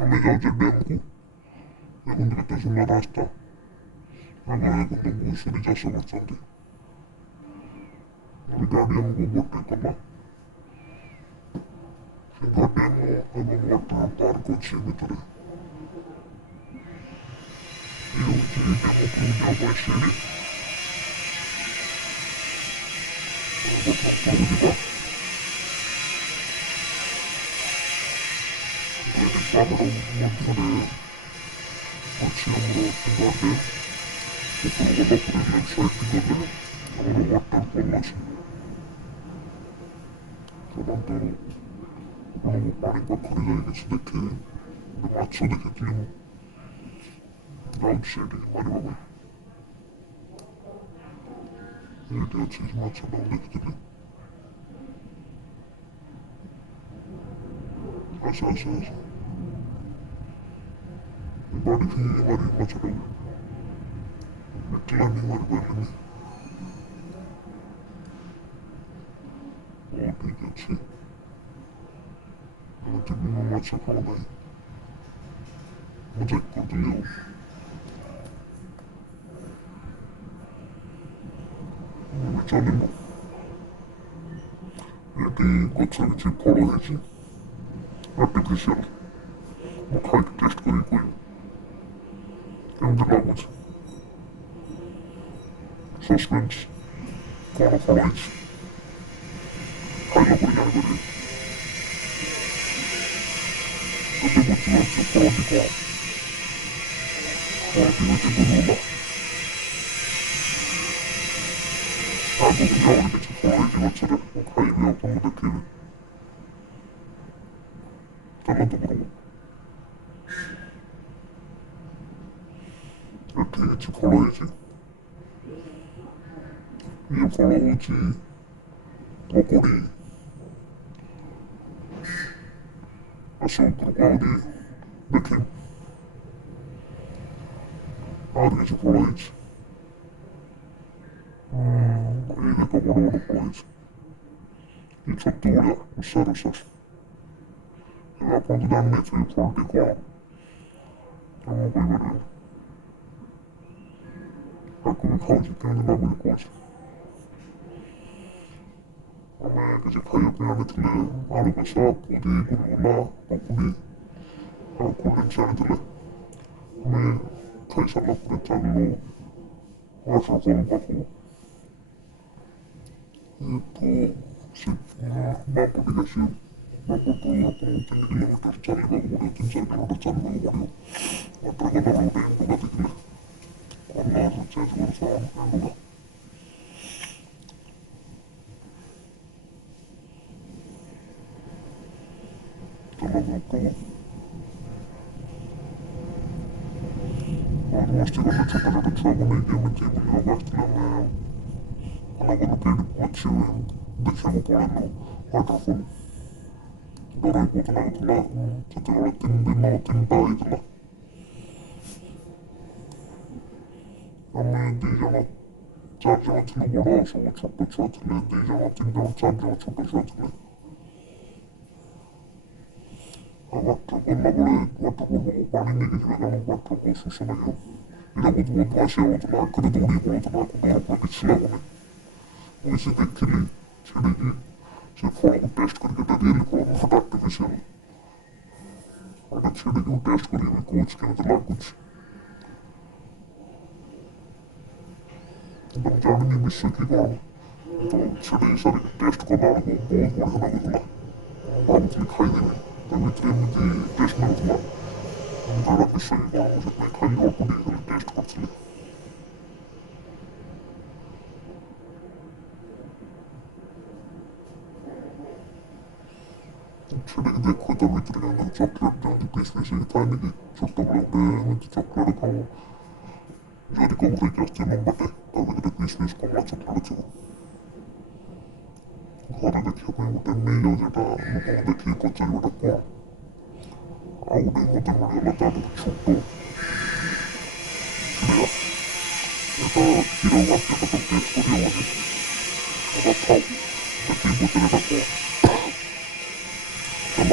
ଆମେ ଯାଉଛେ ଡ୍ୟାମ୍କୁ। ଦେଖନ୍ତୁ କେତେ ସୁନ୍ଦର ରାସ୍ତା। ଆମର ଦେଖନ୍ତୁ ଭୁଷୁରୀ ଚାଷ କରୁଛନ୍ତି। ଗାଡ଼ି ଆମକୁ ଓଭରଟେକ୍ କଲା। ସିନ୍ଧୁଆ ଡ୍ୟାମ୍ ଏବଂ ୱାଟର ପାର୍କ ଅଛି ଭିତରେ। ଇଏ ହେଉଛି ଡ୍ୟାମ୍ ଉପରକୁ ଯିବା ପାଇଁ ସିঁଢ଼ି। ବର୍ତ୍ତମାନ ଉପରକୁ ଯିବା। ପାହାଡ଼ ମଧ୍ୟରେ ଅଛି ଆମର ସିନ୍ଧୁଆ ଡ୍ୟାମ୍। ଉପରକୁ ଗଲା ପରେ ଲେଫ୍ଟ ସାଇଡ଼୍କି ଗଲେ ଆମର ୱାଟରଫଲ୍ ଅଛି। ଚାଲନ୍ତୁ ଆପଣଙ୍କୁ ପାଣି ପାଖରେ ଯାଇ କିଛି ଦେଖେଇବି। ଗୋଟେ ମାଛ ଦେଖିଥିଲି ମୁଁ। ଯାଉଛି ସେଇଠିକି ମାରିବା ପାଇଁ। ଏଇଠି ଅଛି ସେ ମାଛଟା ମୁଁ ଦେଖିଥିଲି। ଆସ ଆସ ଆସ। ବାଡ଼ି ଫିଙ୍ଗିକି ମାରିବି ମାଛଟାକୁ। ଏକଲାନି ମାରିପାରିଲିନି। ହଉ ଠିକ୍ ଅଛି। ଏମିତି ବି ମୁଁ ମାଛ ଖାଉ ନାହିଁ। ମଜାକ କରିଦେଲି ଆଉ। ଏବେ ଚାଲିଲୁ। ଏଠି ଗଛରେ କିଛି ଫଳ ହେଇଛି। ଆର୍ଟିଫିସିଆଲ। ମୁଁ ଖାଇକି ଟେଷ୍ଟ କରିକି କହିବି କେମିତି ଲାଗୁଛି। ସସ୍ପେନ୍ସ। କ'ଣ ଫଳ ହେଇଛି ଖାଇଲା ପରେ ଜାଣିପାରିବେ। ଏବେ ବୁଝିପାରୁଛ ଫଳଟି କ'ଣ। ଫଳଟି ହେଉଛି ଗୁଲୁଲା। ଆଗକୁ ବି ଆହୁରି କିଛି ଫଳ ହେଇଛି ଗଛରେ। ମୁଁ ଖାଇବି ଆପଣଙ୍କୁ ଦେଖେଇବି। ଚାଲନ୍ତୁ ଉପରକୁ। ଏଠି କିଛି ଫଳ ହେଇଛି। ଇଏ ଫଳ ହେଉଛି ପକୁଡ଼ି। ଆସ ଉପରକୁ ଆହୁରି ଦେଖିବି। ଆହୁରି କିଛି ଫଳ ହେଇଛି। ଏଇ ଦେଖ ବଡ଼ ବଡ଼ ଫଳ ହେଇଛି। ଏ ଛତୁ ଭଳିଆ ଓଷା ଓଷା। ଏବେ ଆପଣ ତ ଜାଣିନଥିବେ ଫଳଟି କ'ଣ। ମୁଁ କହିପାରିବିନି। ଆକୁ ବି ଖାଉଛି କେମିତି ଲାଗୁଛି କହୁଛି। ଆମେ କିଛି ଖାଇବା ପାଇଁ ଆଣିଥିଲେ ଆଳୁ କଷା, ପୁରୀ, ଗୁଲୁଗୁଲା, ପକୁଡ଼ି ଆଉ କୋଲ୍ଡ ଡ୍ରିଙ୍କସ୍ ଆଣିଥିଲେ। ଆମେ ଖାଇସାରିଲା ପରେ ଚାଲିଲୁ ୱାଟରଫଲ୍ ପାଖକୁ। ଏଠୁ ସେ ବାଁପଟିକି ଆସିବେ। ବାଁପଟୁ ଆପଣଙ୍କୁ 3 କିଲୋମିଟର ଚାଲିବାକୁ ପଡ଼ିବ। 3-4 କିଲୋମିଟର ଚାଲିବାକୁ ପଡ଼ିବ। ବାଟରେ ଗଲାବେଳେ ଗୋଟେ ଏଣ୍ଡୁଗା ଦେଖିଲେ। କଲର୍ ଚେଞ୍ଜ କରୁଥିବା ଏଣ୍ଡୁଗା। ଚାଲନ୍ତୁ ଉପରକୁ। ବହୁତ ମସ୍ତି କଲେ ଛୋଟ ଛୋଟ ଛୁଆକୁ ନେଇକି ଏମିତି ବୁଲିବାକୁ ଆସିଥିଲେ ଆମେ। ଗଲୁ କେଉଁଠି ଅଛି ଦେଖିବାକୁ ପଳେଇଲୁ ୱାଟରଫଲ୍। ଡର ବି ବହୁତ ଲାଗୁଥିଲା ସେତେବେଳେ 3 ଦିନ 3ଟା ହେଇଥିଲା। ଆମେ 2 ଜଣ 4 ଜଣ ଥିଲୁ ବଡ଼। ସବୁ ଛୋଟ ଛୁଆ ଥିଲେ। 2 ଜଣ 3 ଜଣ 4 ଜଣ ଛୋଟ ଛୁଆ ଥିଲେ। ଆଉ ବାଟରେ ଗଲାବେଳେ ୱାଟରଫଲ୍କୁ ପାଣି ନେଇକି ଯିବେ କାରଣ ବାଟରେ ବହୁତ ଶୋଷ ଲାଗିବ। ଏଇଟା ବହୁତ ବଦମାସିଆ ହେଉଥିଲା। ଆଗରେ ଦୌଡ଼ିକି ପଳାଉଥିଲା। ଆକୁ ଡର ଫର କିଛି ଲାଗୁନି। ମୁଁ ସେ ଦେଖିଲି ଛିଡ଼ିକି ସେ ଫଳକୁ ଟେଷ୍ଟ କରିକି ଏଟା ରିଏଲି ଫଳ ନୁହଁ ଆର୍ଟିଫିସିଆଲ। ଏଇଟା ଛିଡ଼ିକି ମୁଁ ଟେଷ୍ଟ କରିକି କହୁଛି କେମିତି ଲାଗୁଛି। କିନ୍ତୁ ମୁଁ ଜାଣିନି ମିଶେ କି କ'ଣ। କିନ୍ତୁ ଛିଡ଼େଇ ସାରିକି ଟେଷ୍ଟ କଲାବେଳକୁ ବହୁତ ବଢ଼ିଆ ଲାଗୁଥିଲା। ମୁଁ ଭାବୁଥିଲି ଖାଇଦେବି। ତା ଭିତରେ ଏମିତି ଟେଷ୍ଟ ଲାଗୁଥିଲା। ମୁଁ ତ ଏଇଟା ମିଶେ କି କ'ଣ ମୁଁ ସେଥିପାଇଁ ଖାଲି ଅଳ୍ପ ଟିକେ ଖାଲି ଟେଷ୍ଟ କରିଥିଲି। ଛିଡ଼ିକି ଦେଖୁ ତା ଭିତରେ କେମିତି ଚକୋଲେଟ୍ ଯେମିତି ପିସ୍ ପିସ୍ ହେଇକି ଥାଏନି କି। ଛୋଟବେଳେ ଗୋଟେ ଏମିତି ଚକୋଲେଟ୍ ଖାଉ। ଜରି କଭରେଇକି ଆସିଥିବ ଲମ୍ବାଟେ। ତା ଭିତରେ ପିସ୍ ପିସ୍ କମଳା ଚକୋଲେଟ୍ ଥିବ। ଘରେ ଦେଖିବା ପାଇଁ ଗୋଟେ ନେଇଯାଉଛି ଏଟା ଲୋକଙ୍କୁ ଦେଖିକି ପଚାରିବ ଏଟା କ'ଣ। ଆଉ ଗୋଟେ ମୋତେ ମିଳିଗଲା ତାଠୁ ଛୋଟ ଚିଡ଼ିଆ। ଏଟା କ୍ଷୀର ବାସ୍ନାଟା ତ ଟେଷ୍ଟ କରିହେବନି। ଏଟା ଥାଉ। ଦେଖିକି ପଚାରେ ଏଟା କ'ଣ। ଚାଲ।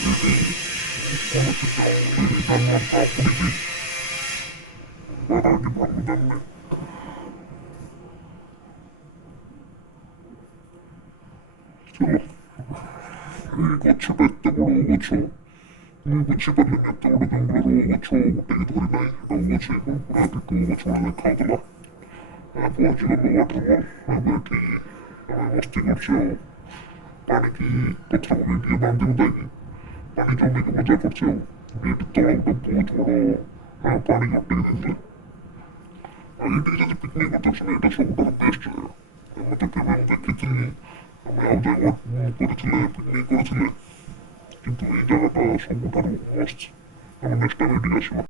ଏଇଠି କୌଣସି ଜଙ୍ଗଲରେ ଜନ୍ମ ପଡ଼ିଛି ବାରାଟି ଭାଲୁ ଜାଣିଲେ ଚलो ଏଇ ଗଛଟା ଏତେ ବଡ଼ ଗଛ ମୁଁ ବୁଝିପାରିଲିନି ଏତେ ବଡ଼ ଜଙ୍ଗଲର ଗଛ ଗୋଟେକି ଧରି ନାହିଁ ଆଉ ଗଛ ପୁରା ପିଟୁ ଗଛ ଭଳି ଦେଖାଯାଉଥିଲା ପହଞ୍ଚିଗଲୁ ୱାଟରଫଲ୍ ଏବେ ଏଠି ଆମେ ମସ୍ତି କରୁଛୁ ଆଉ ପାଣିକି ପଥର ପକେଇ ଟିକେ ବାନ୍ଧି ବୁନ୍ଧାକି ପାଣି ଜମିକି ମଜା କରୁଛୁ ଆଉ ଏଇଠି ତଳ ଗୋଟେ ବହୁତ ବଡ଼ ପାଣି ଅଟେଇ ଦେଇଥିଲେ ଆଉ ଏଇଠି ଯଦି ପିକନିକ୍ କରୁଛନ୍ତି ଏଇଟା ସବୁଠାରୁ ବେଷ୍ଟ ଜାଗା ଆମେ ତ କେବେ ମୁଁ ଦେଖିଥିଲି ଆମେ ଆଉ ଯାଇ କରିଥିଲେ ପିକନିକ୍ କରିଥିଲେ କିନ୍ତୁ ଏଇ ଜାଗାଟା ସବୁଠାରୁ ମସ୍ତ ଆମେ ନେକ୍ସଟ ଟାଇମ୍ ଏଠିକି ଆସିବା